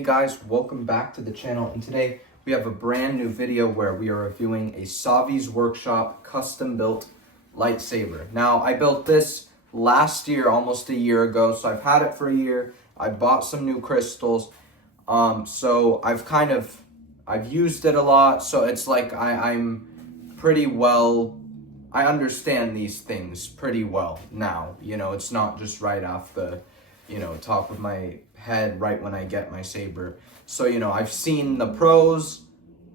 Hey guys, welcome back to the channel, and today we have a brand new video where we are reviewing a Savi'S Workshop custom built lightsaber. Now, I built this last year, almost a year ago, so I've had it for a year. I bought some new crystals, so I've used it a lot, so it's like I'm pretty well, I understand these things pretty well now. It's not just right off the top of my head right when I get my saber. So, I've seen the pros,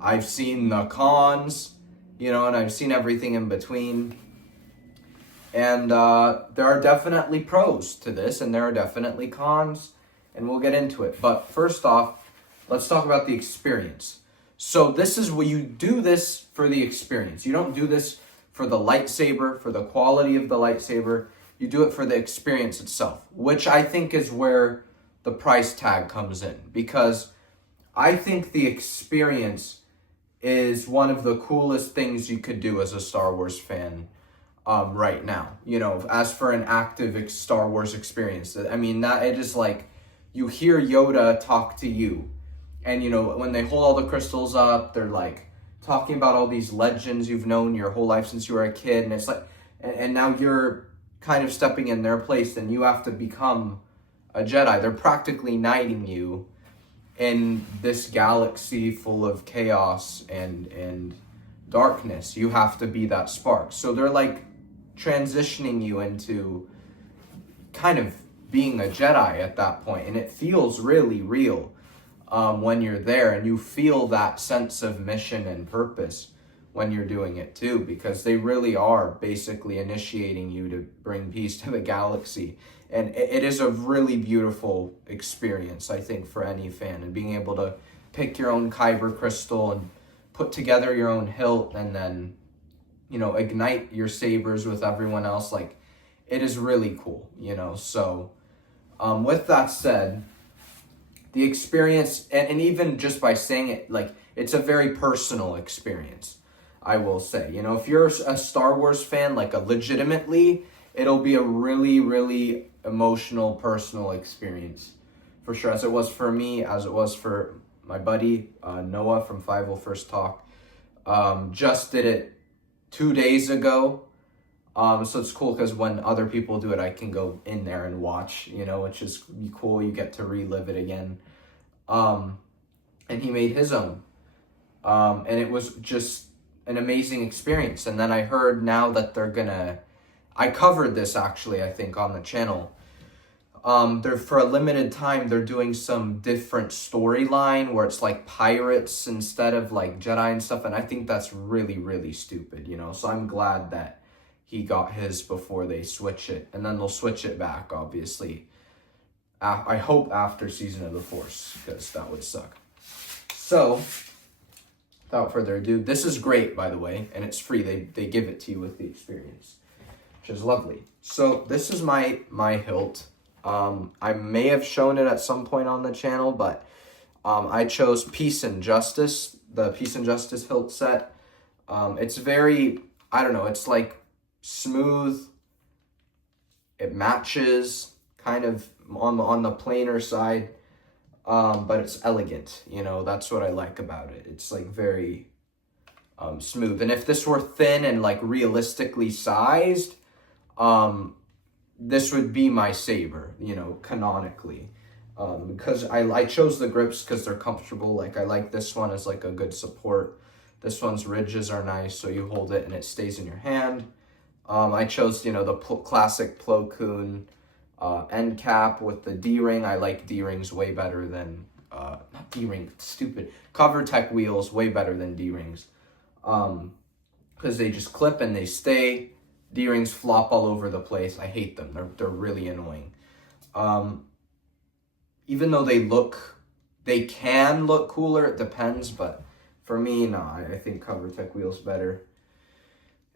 I've seen the cons, and I've seen everything in between. And there are definitely pros to this, and there are definitely cons, and we'll get into it. But first off, let's talk about the experience. So this is where you do this for the experience. You don't do this for the lightsaber, for the quality of the lightsaber. You do it for the experience itself, which I think is where the price tag comes in, because I think the experience is one of the coolest things you could do as a Star Wars fan right now. As for an active Star Wars experience, I mean, that it is like you hear Yoda talk to you, and when they hold all the crystals up, they're like talking about all these legends you've known your whole life since you were a kid, and it's like, and now you're kind of stepping in their place, and you have to become a Jedi. They're practically knighting you in this galaxy full of chaos and darkness. You have to be that spark. So they're like transitioning you into kind of being a Jedi at that point, and it feels really real when you're there, and you feel that sense of mission and purpose when you're doing it too, because they really are basically initiating you to bring peace to the galaxy. And it is a really beautiful experience, I think, for any fan, and being able to pick your own kyber crystal and put together your own hilt, and then ignite your sabers with everyone else. Like, it is really cool. So with that said, the experience, and even just by saying it, like, it's a very personal experience, I will say. If you're a Star Wars fan, like legitimately, it'll be a really, really emotional, personal experience, for sure. As it was for me, as it was for my buddy, Noah from 501st Talk. Just did it 2 days ago. So it's cool because when other people do it, I can go in there and watch, which is cool. You get to relive it again. And he made his own. And it was just an amazing experience. And then I heard now that I covered this actually, I think, on the channel. They're, for a limited time, they're doing some different storyline where it's like pirates instead of like Jedi and stuff. And I think that's really, really stupid, So I'm glad that he got his before they switch it. And then they'll switch it back, obviously. I hope after Season of the Force, because that would suck. So, without further ado, this is great, by the way, and it's free. They give it to you with the experience, which is lovely. So this is my hilt. I may have shown it at some point on the channel, but I chose Peace and Justice, the Peace and Justice hilt set. It's very, I don't know, it's like smooth. It matches kind of on the plainer side. But it's elegant, that's what I like about it. It's like very smooth. And if this were thin and like realistically sized, this would be my saber, canonically. Because I chose the grips because they're comfortable. Like, I like this one as like a good support. This one's ridges are nice, so you hold it and it stays in your hand. I chose, the classic Plo Koon end cap with the D-ring. I like D-rings way better than, not D-ring, stupid. Cover Tech wheels way better than D-rings. Because they just clip and they stay. D-rings flop all over the place. I hate them. They're really annoying. Even though they can look cooler, it depends, but for me, nah, I think Cover Tech wheels better.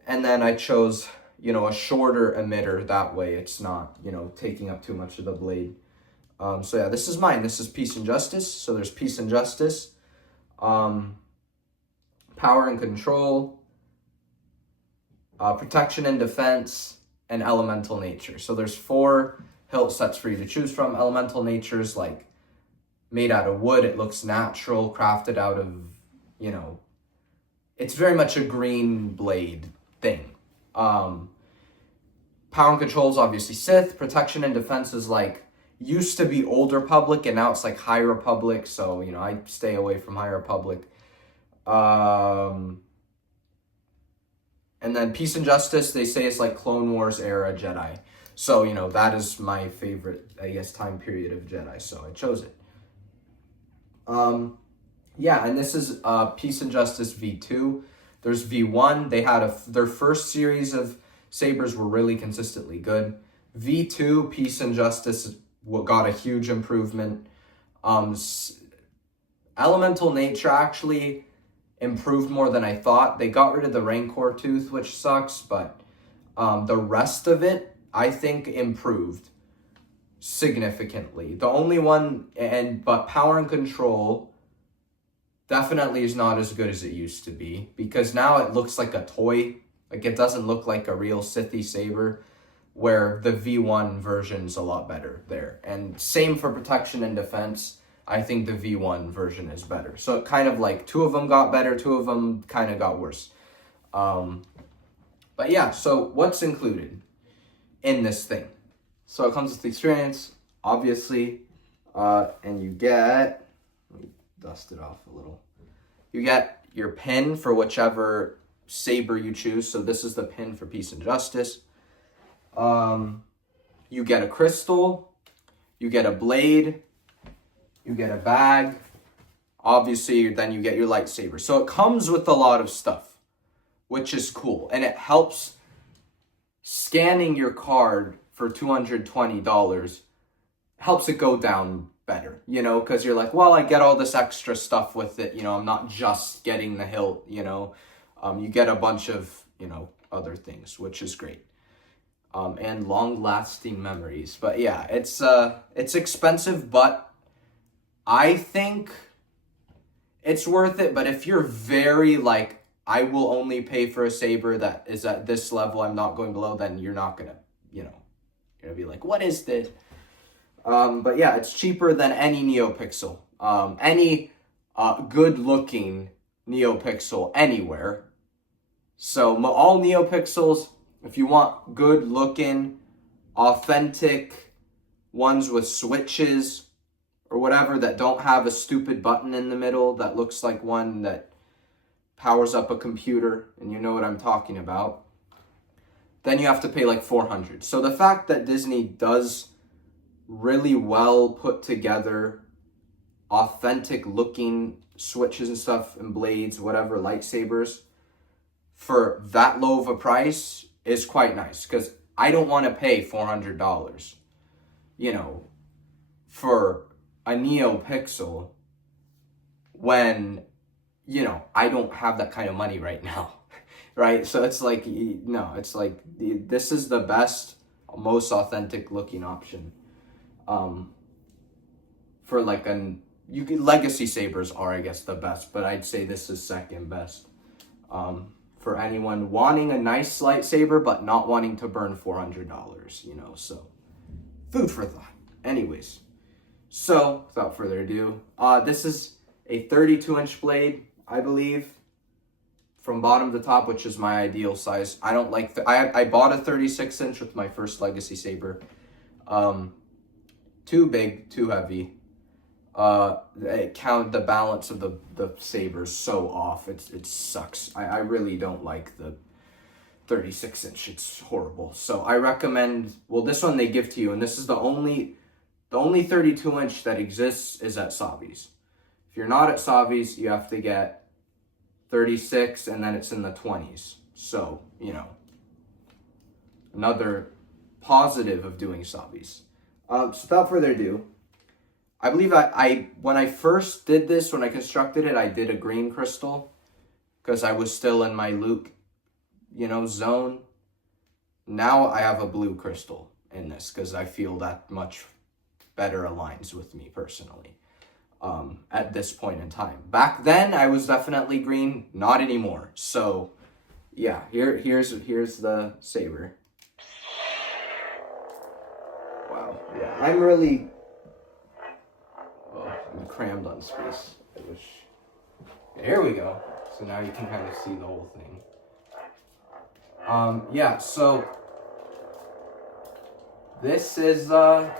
And then I chose, a shorter emitter. That way it's not, taking up too much of the blade. So yeah, this is mine. This is Peace and Justice. So there's Peace and Justice, Power and Control, Protection and Defense, and Elemental Nature. So there's 4 hilt sets for you to choose from. Elemental Nature's like made out of wood. It looks natural, crafted out of, you know, it's very much a green blade thing. Power and controls, obviously Sith. Protection and defense is like, used to be Old Republic, and now it's like High Republic. So, you know, I stay away from High Republic. And then Peace and Justice, they say it's like Clone Wars era Jedi. So, you know, that is my favorite, I guess, time period of Jedi. So I chose it. Yeah, and this is Peace and Justice V2. There's V1. They had their first series of sabers were really consistently good. V2, Peace and Justice, got a huge improvement. Elemental Nature actually improved more than I thought. They got rid of the Rancor Tooth, which sucks, but the rest of it, I think, improved significantly. The only one, but Power and Control definitely is not as good as it used to be, because now it looks like a toy. Like, it doesn't look like a real Sithy saber, where the V1 version's a lot better there. And same for protection and defense. I think the V1 version is better. So it kind of like, two of them got better, two of them kind of got worse. But yeah, so what's included in this thing? So it comes with the experience, obviously, and you get, let me dust it off a little. You get your pin for whichever saber you choose. So this is the pin for Peace and Justice. You get a crystal, you get a blade, you get a bag, obviously then you get your lightsaber. So it comes with a lot of stuff, which is cool. And it helps scanning your card for $220, helps it go down better, you know, because you're like, well, I get all this extra stuff with it, you know, I'm not just getting the hilt, you know, you get a bunch of, you know, other things, which is great. And long-lasting memories. But yeah, it's expensive, but I think it's worth it. But if you're very like, I will only pay for a saber that is at this level, I'm not going below, then you're not gonna, you know, you're gonna be like, what is this? But yeah, it's cheaper than any NeoPixel. Any good-looking NeoPixel anywhere. So all NeoPixels, if you want good-looking, authentic ones with switches or whatever that don't have a stupid button in the middle that looks like one that powers up a computer, and you know what I'm talking about, then you have to pay like $400. So the fact that Disney does really well put together authentic looking switches and stuff and blades, whatever, lightsabers, for that low of a price is quite nice, because I don't want to pay $400, you know, for a NeoPixel when, you know, I don't have that kind of money right now, right? So it's like, no, it's like, this is the best, most authentic looking option. For like legacy sabers are, I guess, the best, but I'd say this is second best. For anyone wanting a nice lightsaber, but not wanting to burn $400, you know, so food for thought. Anyways, so without further ado, this is a 32-inch blade, I believe, from bottom to top, which is my ideal size. I don't like, I bought a 36-inch with my first legacy saber. Too big, too heavy. It counted the balance of the sabers so off. It sucks. I really don't like the 36-inch. It's horrible. So I recommend, well, this one they give to you, and this is the only 32-inch that exists is at Savi'S. If you're not at Savi'S, you have to get 36, and then it's in the 20s. So, you know, another positive of doing Savi'S. So without further ado, I believe when I first did this, when I constructed it, I did a green crystal because I was still in my Luke, you know, zone. Now I have a blue crystal in this because I feel that much better aligns with me personally at this point in time. Back then, I was definitely green, not anymore. So yeah, here's the saber. Wow, yeah, I'm really... Oh, I'm crammed on space. I wish. There we go. So now you can kind of see the whole thing. Yeah, so this is the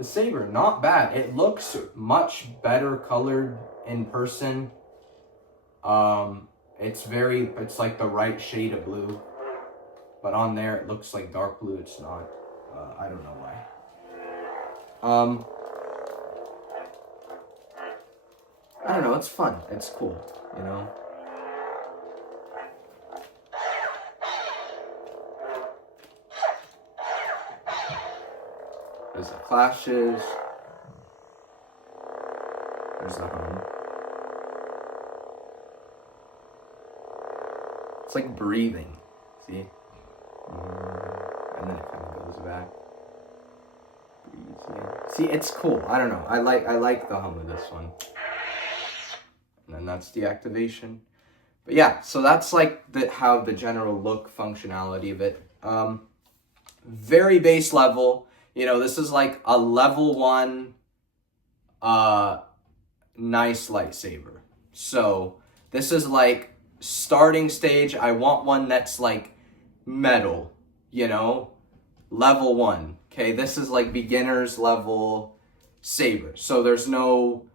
Saber. Not bad. It looks much better colored in person. It's like the right shade of blue. But on there it looks like dark blue. It's not. I don't know why. I don't know, it's fun. It's cool, you know? There's the clashes. There's the hum. It's like breathing, see? And then it kind of goes back. See, it's cool. I don't know. I like the hum of this one. And then that's the activation. But yeah, so that's like how the general look functionality of it. Very base level. You know, this is like a level 1 nice lightsaber. So this is like starting stage. I want one that's like metal, you know, level 1. Okay, this is like beginner's level saber. So there's no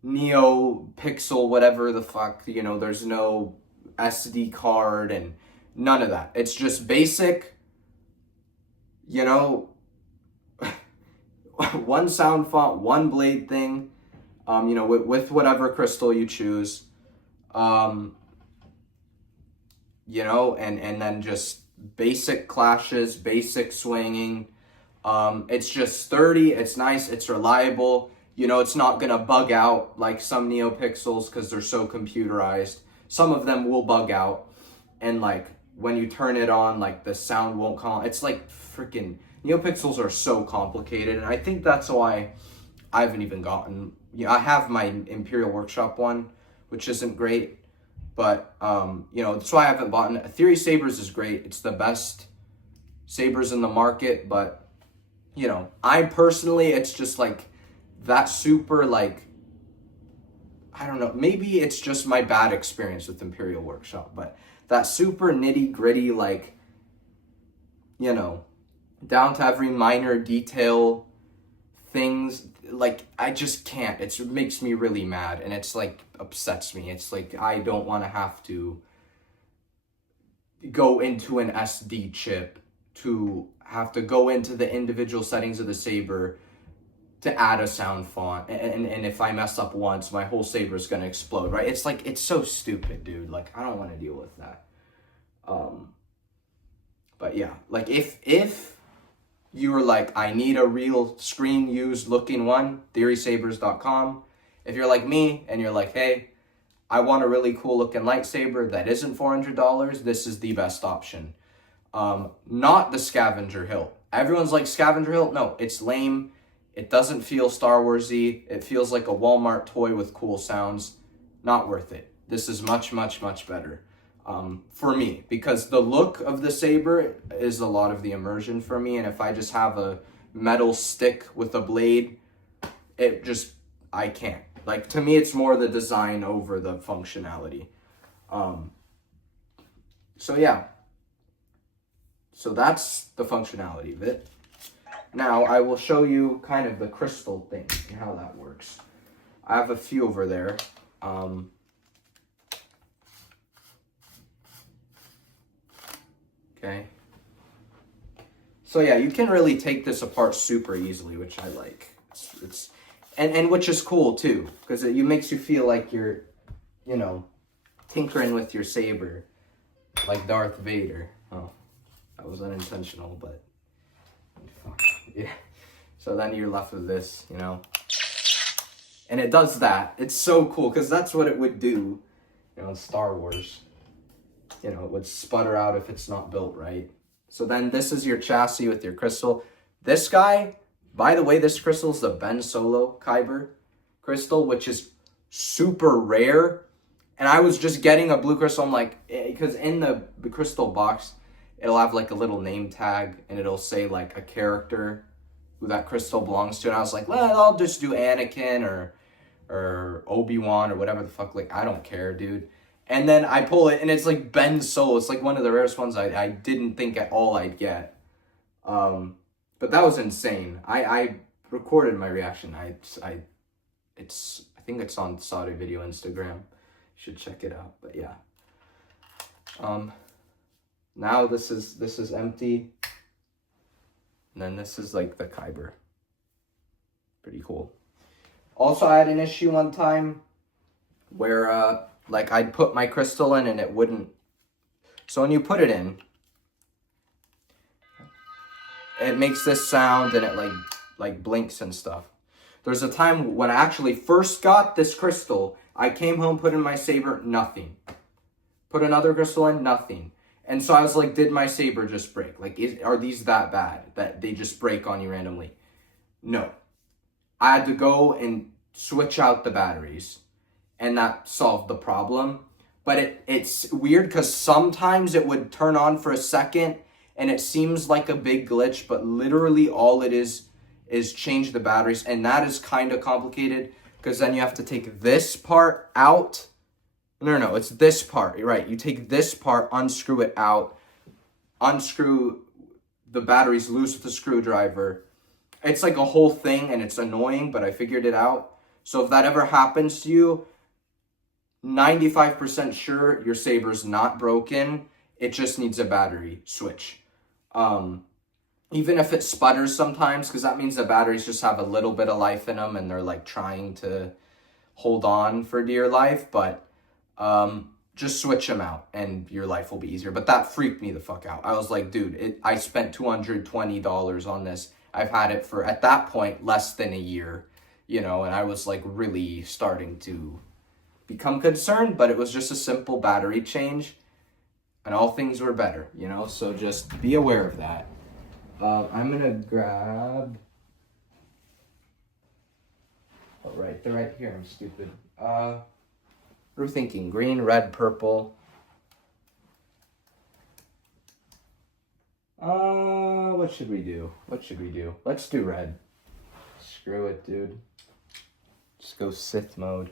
Neo Pixel, whatever the fuck, you know, there's no SD card and none of that. It's just basic, you know, one sound font, one blade thing, you know, with whatever crystal you choose, you know, and then just basic clashes, basic swinging. It's just sturdy, it's nice, it's reliable. You know, it's not gonna bug out like some NeoPixels because they're so computerized. Some of them will bug out, and like when you turn it on, like the sound won't come. It's like freaking NeoPixels are so complicated, and I think that's why I haven't even gotten. You know, I have my Imperial Workshop one, which isn't great, but you know, that's why I haven't bought it. Theory Sabers is great. It's the best sabers in the market, but you know, I personally, it's just like that super, like, I don't know, maybe it's just my bad experience with Imperial Workshop, but that super nitty gritty, like, you know, down to every minor detail things, like, I just can't. It makes me really mad, and it's like upsets me. It's like I don't want to have to go into an SD chip to have to go into the individual settings of the saber to add a sound font, and if I mess up once, my whole saber is gonna explode, right? It's like, it's so stupid, dude. Like, I don't want to deal with that. But yeah, like if you were like, I need a real screen used looking one, theorysabers.com. If you're like me and you're like, hey, I want a really cool looking lightsaber that isn't $400, this is the best option. Not the Scavenger Hilt. Everyone's like, Scavenger Hilt? No, it's lame. It doesn't feel Star Wars-y. It feels like a Walmart toy with cool sounds. Not worth it. This is much, much, much better for me, because the look of the saber is a lot of the immersion for me, and if I just have a metal stick with a blade, it just, I can't. Like, to me, it's more the design over the functionality. So yeah. So that's the functionality of it. Now, I will show you kind of the crystal thing and how that works. I have a few over there. Okay. So yeah, you can really take this apart super easily, which I like. And which is cool too, because it makes you feel like you're, you know, tinkering with your saber, like Darth Vader. Oh, that was unintentional, but fuck. Yeah. So then you're left with this, you know. And it does that. It's so cool, because that's what it would do, you know, in Star Wars. You know, it would sputter out if it's not built right. So then this is your chassis with your crystal. This guy, by the way, this crystal is the Ben Solo Kyber crystal, which is super rare. And I was just getting a blue crystal. I'm like, because in the crystal box, it'll have like a little name tag, and it'll say like a character who that crystal belongs to. And I was like, well, I'll just do Anakin or or Obi-Wan or whatever the fuck, like, I don't care, dude. And then I pull it, and it's like Ben Solo. It's like one of the rarest ones I didn't think at all I'd get. But that was insane. I recorded my reaction. I think it's on Saudi Video Instagram. You should check it out. But yeah. Now this is empty. And then this is like the Kyber. Pretty cool. Also, I had an issue one time where like I'd put my crystal in and it wouldn't. So when you put it in, it makes this sound and it like blinks and stuff. There's a time when I actually first got this crystal, I came home, put in my saber, nothing. Put another crystal in, nothing. And so I was like, did my saber just break? Like, are these that bad that they just break on you randomly? No. I had to go and switch out the batteries, and that solved the problem. But it's weird because sometimes it would turn on for a second, and it seems like a big glitch, but literally all it is change the batteries, and that is kind of complicated because then you have to take this part out. No, it's this part, right? You take this part, unscrew it out, unscrew the batteries loose with the screwdriver. It's like a whole thing, and it's annoying, but I figured it out. So if that ever happens to you, 95% sure your saber's not broken. It just needs a battery switch. Even if it sputters sometimes, because that means the batteries just have a little bit of life in them, and they're like trying to hold on for dear life, but just switch them out and your life will be easier. But that freaked me the fuck out. I was like, dude, I spent $220 on this. I've had it for, at that point, less than a year, and I was like really starting to become concerned, but it was just a simple battery change and all things were better, so just be aware of that. I'm gonna grab, they're right here, I'm stupid. We're thinking green, red, purple. What should we do? Let's do red. Screw it, dude. Just go Sith mode.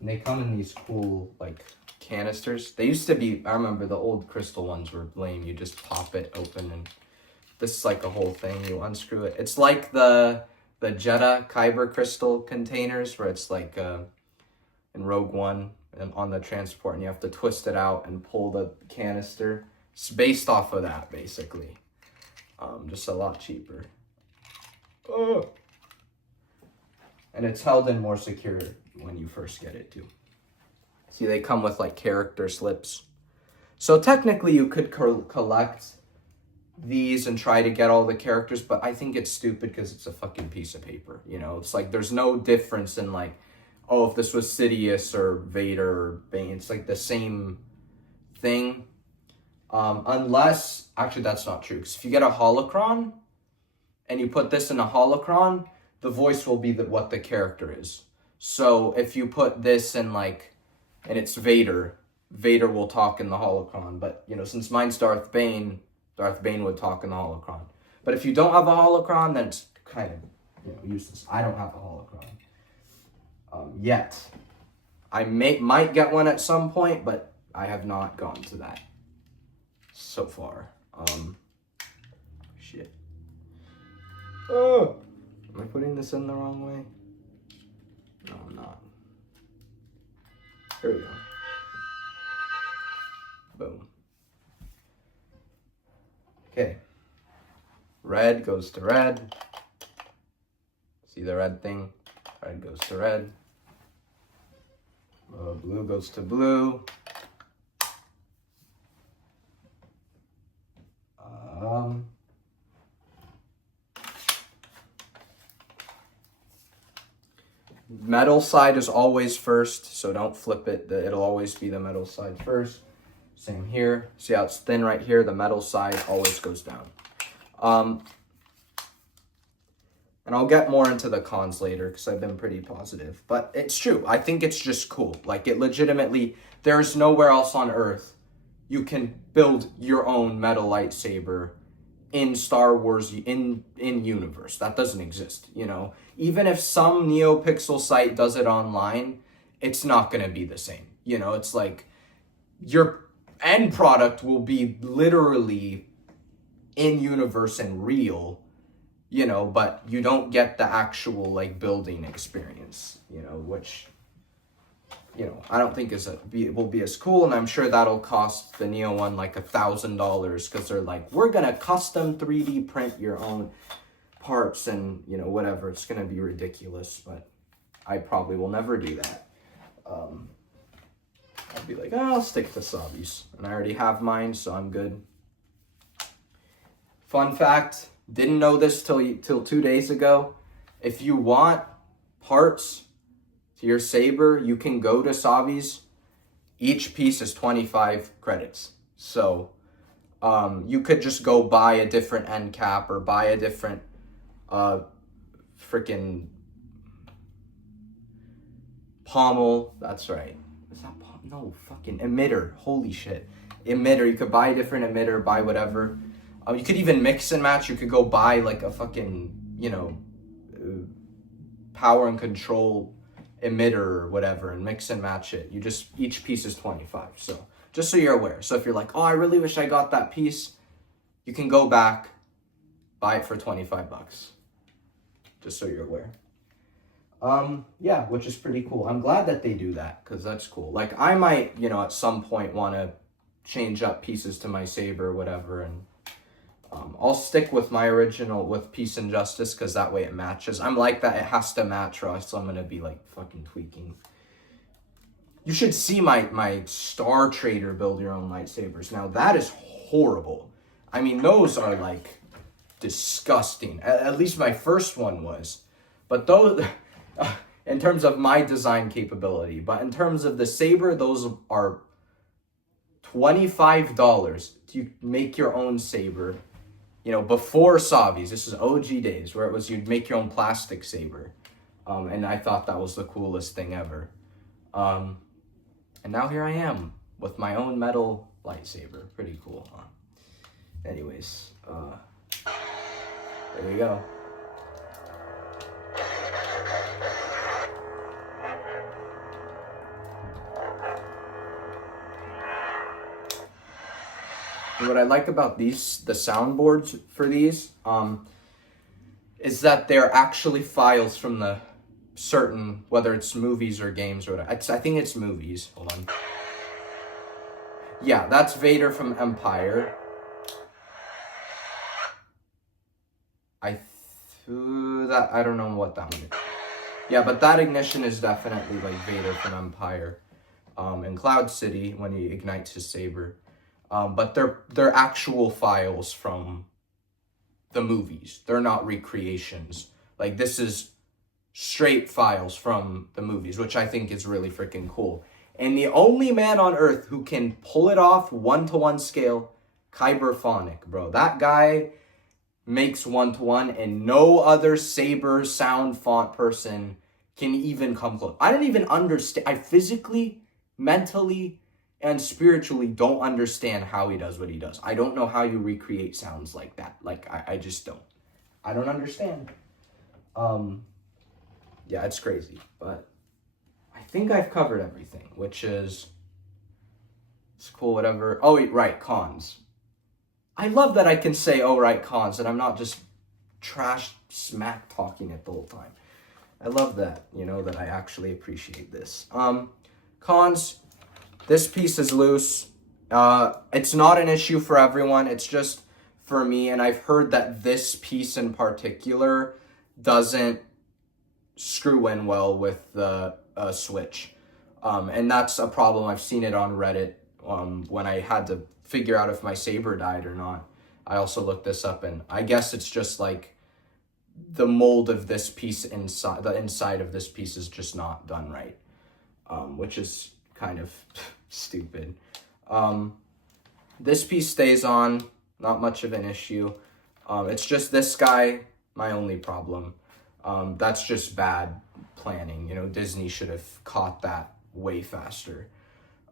And they come in these cool, like, canisters. They used to be, I remember the old crystal ones were lame. You just pop it open, and this is like a whole thing. You unscrew it. It's like the Jedha Kyber crystal containers, where it's like in Rogue One and on the transport, and you have to twist it out and pull the canister. It's based off of that, basically. Just a lot cheaper. Oh. And it's held in more secure when you first get it too. See, they come with like character slips. So technically you could collect these and try to get all the characters, but I think it's stupid because it's a fucking piece of paper. It's like there's no difference in like, oh, if this was Sidious or Vader or Bane, it's like the same thing. Unless, actually that's not true, because if you get a holocron and you put this in a holocron, the voice will be what the character is. So if you put this in like, and it's Vader will talk in the holocron, but since mine's Darth Bane would talk in the holocron. But if you don't have a holocron, then it's kind of useless. I don't have a holocron yet. I might get one at some point, but I have not gone to that so far. Shit. Oh, am I putting this in the wrong way? No, I'm not. There we go. Boom. Okay. Red goes to red. See the red thing? Red goes to red. Blue goes to blue. Metal side is always first, so don't flip it. It'll always be the metal side first. Same here. See how it's thin right here? The metal side always goes down. And I'll get more into the cons later because I've been pretty positive. But it's true. I think it's just cool. Like, it legitimately, there's nowhere else on Earth you can build your own metal lightsaber in Star Wars in universe. That doesn't exist, you know. Even if some NeoPixel site does it online, it's not going to be the same. You know, it's like your end product will be literally in universe and real, you know, but you don't get the actual like building experience, you know, which, you know, I don't think will be as cool, and I'm sure that'll cost the Neo one like $1,000 because they're like, we're gonna custom 3D print your own parts and, you know, whatever. It's gonna be ridiculous, but I probably will never do that. I'll be like, oh, I'll stick to Savi'S, and I already have mine, so I'm good. Fun fact, didn't know this till 2 days ago. If you want parts to your saber, you can go to Savi'S. Each piece is 25 credits. So you could just go buy a different end cap or buy a different freaking pommel. That's right. Is that no, fucking emitter. Holy shit. Emitter. You could buy a different emitter, buy whatever. You could even mix and match. You could go buy like a fucking, you know, power and control emitter or whatever and mix and match it. You just, each piece is 25. So just so you're aware. So if you're like, oh, I really wish I got that piece, you can go back, buy it for 25 bucks. Just so you're aware. Yeah, which is pretty cool. I'm glad that they do that because that's cool. Like I might, you know, at some point want to change up pieces to my saber or whatever, and I'll stick with my original with Peace and Justice because that way it matches. I'm like that. It has to match or else I'm going to be like fucking tweaking. You should see my Star Trader build your own lightsabers. Now that is horrible. I mean, those are like disgusting. At least my first one was. But those, in terms of my design capability, but in terms of the saber, those are $25 to make your own saber. You know, before Savi'S, this is OG days where it was you'd make your own plastic saber. And I thought that was the coolest thing ever. And now here I am with my own metal lightsaber. Pretty cool, huh? Anyways, there you go. And what I like about these, the soundboards for these, is that they're actually files from the certain, whether it's movies or games or whatever. I think it's movies. Hold on. Yeah, that's Vader from Empire. I don't know what that one is. Yeah, but that ignition is definitely like Vader from Empire. In Cloud City when he ignites his saber. But they're actual files from the movies. They're not recreations. Like this is straight files from the movies, which I think is really freaking cool. And the only man on earth who can pull it off 1-to-1 scale, Kyber Phonic, bro. That guy makes 1-to-1 and no other saber sound font person can even come close. I don't even understand. I physically, mentally, and spiritually don't understand how he does what he does. I don't know how you recreate sounds like that. Like, I just don't. I don't understand. Yeah, it's crazy. But I think I've covered everything, which is, it's cool, whatever. Oh, right, cons. I love that I can say, oh, right, cons, and I'm not just trash smack talking it the whole time. I love that, you know, that I actually appreciate this. Cons. This piece is loose. It's not an issue for everyone. It's just for me. And I've heard that this piece in particular doesn't screw in well with the Switch. And that's a problem. I've seen it on Reddit when I had to figure out if my saber died or not. I also looked this up, and I guess it's just like the mold of this piece inside, the inside of this piece is just not done right, which is kind of stupid. This piece stays on, not much of an issue. It's just this guy, my only problem. That's just bad planning. You know, Disney should have caught that way faster.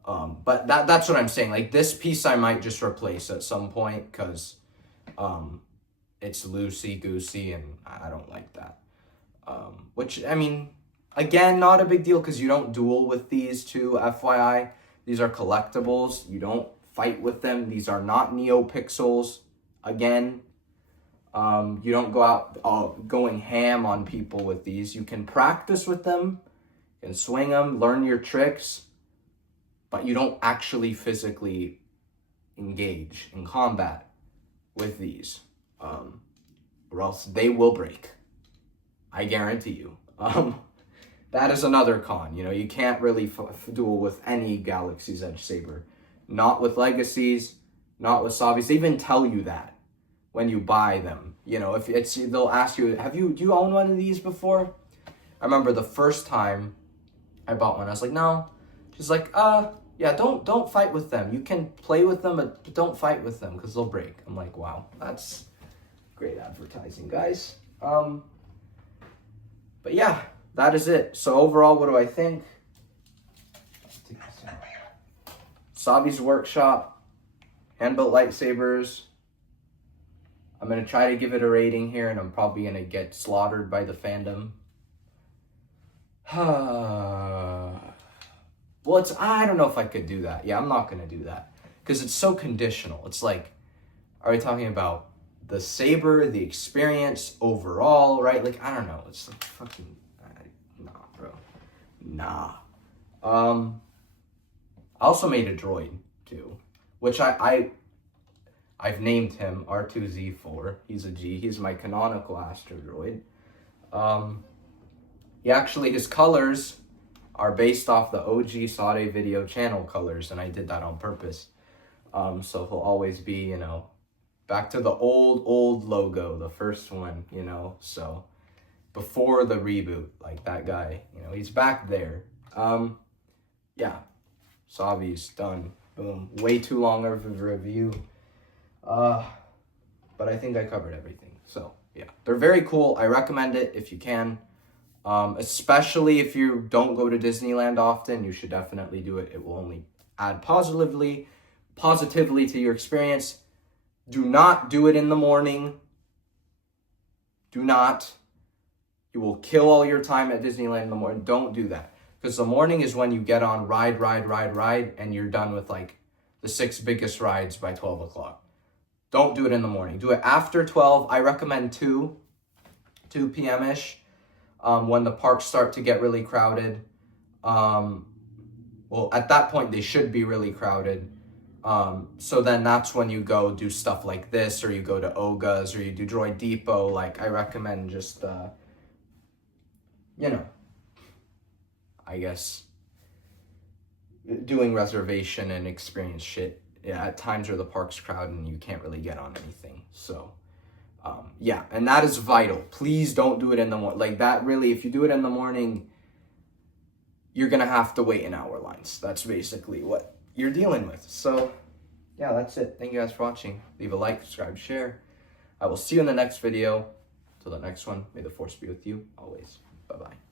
But that's what I'm saying. Like this piece I might just replace at some point because it's loosey-goosey, and I don't like that. Which, I mean, again, not a big deal because you don't duel with these two, FYI. These are collectibles. You don't fight with them. These are not NeoPixels. Again, you don't go out going ham on people with these. You can practice with them, you can swing them, learn your tricks, but you don't actually physically engage in combat with these, or else they will break. I guarantee you. That is another con. You know, you can't really duel with any Galaxy's Edge saber. Not with Legacies, not with Savi'S. They even tell you that when you buy them. You know, if it's, they'll ask you, do you own one of these before? I remember the first time I bought one, I was like, no. She's like, yeah, don't fight with them. You can play with them, but don't fight with them because they'll break. I'm like, wow, that's great advertising, guys. But yeah, that is it. So overall, what do I think? Savi'S Workshop, hand-built lightsabers. I'm going to try to give it a rating here, and I'm probably going to get slaughtered by the fandom. Well, I don't know if I could do that. Yeah, I'm not going to do that. Because it's so conditional. It's like, are we talking about the saber, the experience overall, right? Like, I don't know. It's like fucking, nah, bro. Nah. I also made a droid, too. Which I've named him R2Z4. He's a G. He's my canonical Astro droid. His colors are based off the OG Sade video channel colors, and I did that on purpose. So he'll always be, you know, back to the old logo, the first one, you know, so before the reboot, like that guy, you know, he's back there. Yeah, Savi'S done. Boom. Way too long of a review. But I think I covered everything. So yeah, they're very cool. I recommend it if you can. Especially if you don't go to Disneyland often, you should definitely do it. It will only add positively to your experience. Do not do it in the morning. Do not. You will kill all your time at Disneyland in the morning. Don't do that. Because the morning is when you get on ride, and you're done with like the 6 biggest rides by 12 o'clock. Don't do it in the morning. Do it after 12. I recommend 2 p.m.-ish. When the parks start to get really crowded. Well, at that point, they should be really crowded. So then that's when you go do stuff like this, or you go to Oga's, or you do Droid Depot. Like, I recommend just, you know, I guess, doing reservation and experience shit at times where the park's crowded and you can't really get on anything. So, yeah, and that is vital. Please don't do it in the morning. Like, that really, if you do it in the morning, you're going to have to wait in hour lines. That's basically what you're dealing with. So, yeah, that's it. Thank you guys for watching. Leave a like, subscribe, share. I will see you in the next video. Till the next one, may the force be with you always. Bye-bye.